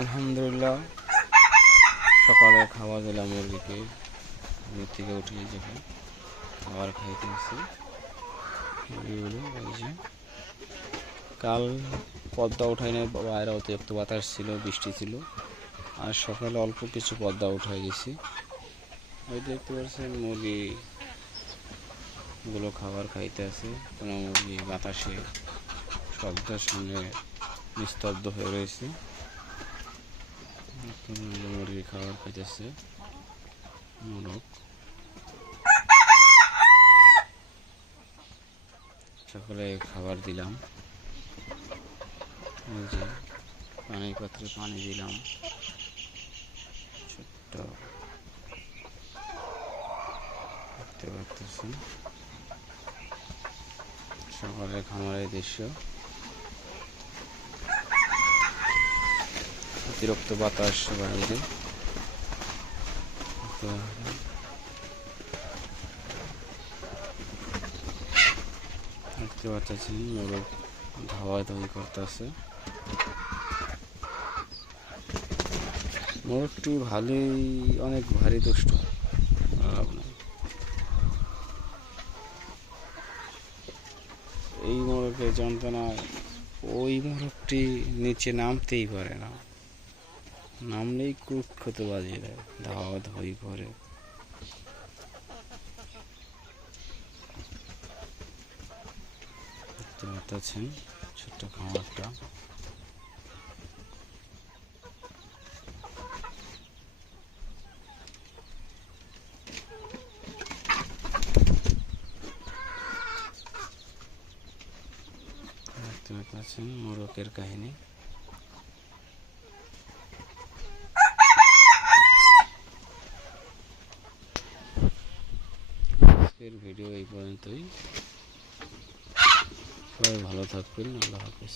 আলহামদুলিল্লাহ, সকালে খাওয়া দিলাম মুরগিকে। ঘুম থেকে উঠে যখন খাবার খাইতে আসি মুরগিগুলো, এই যে কাল পদ্মা উঠাই নাই, বাইরে অতিরিক্ত বাতাস ছিল, বৃষ্টি ছিল। আর সকালে অল্প কিছু পদ্মা উঠাই গেছি। ওই দেখতে পাচ্ছেন মুরগিগুলো খাবার খাইতে আছে। কোনো মুরগি বাতাসে শব্দের সঙ্গে নিস্তব্ধ হয়ে রয়েছে। মুরগি খাবার খাইতেছে মোরগ। সকালে খাবার দিলাম, এই যে পানির পাত্রে পানি দিলাম। ছোট্ট দেখতে পাচ্ছেন সকালে খামারের দৃশ্য। অতিরিক্ত বাতাস বাইরে দেখতে পাচ্ছেন। মোরগ ধাওয়াধাওয়ি করতেছে। মোরগটি ভালোই, অনেক ভারী দুষ্ট। এই মোরগের যন্ত্রণায় ওই মোরগটি নিচে নামতেই পারে না, নামলেই কুক্ষত বাজিয়ে দেয়, ধাওয়াধাওয়ি করে। দেখতে পাচ্ছেন ছোট্ট খামারটা। দেখতে পাচ্ছেন মোরগের কাহিনী। আজকের ভিডিও এই পর্যন্তই। সবাই ভালো থাকবেন। আল্লাহ হাফেজ।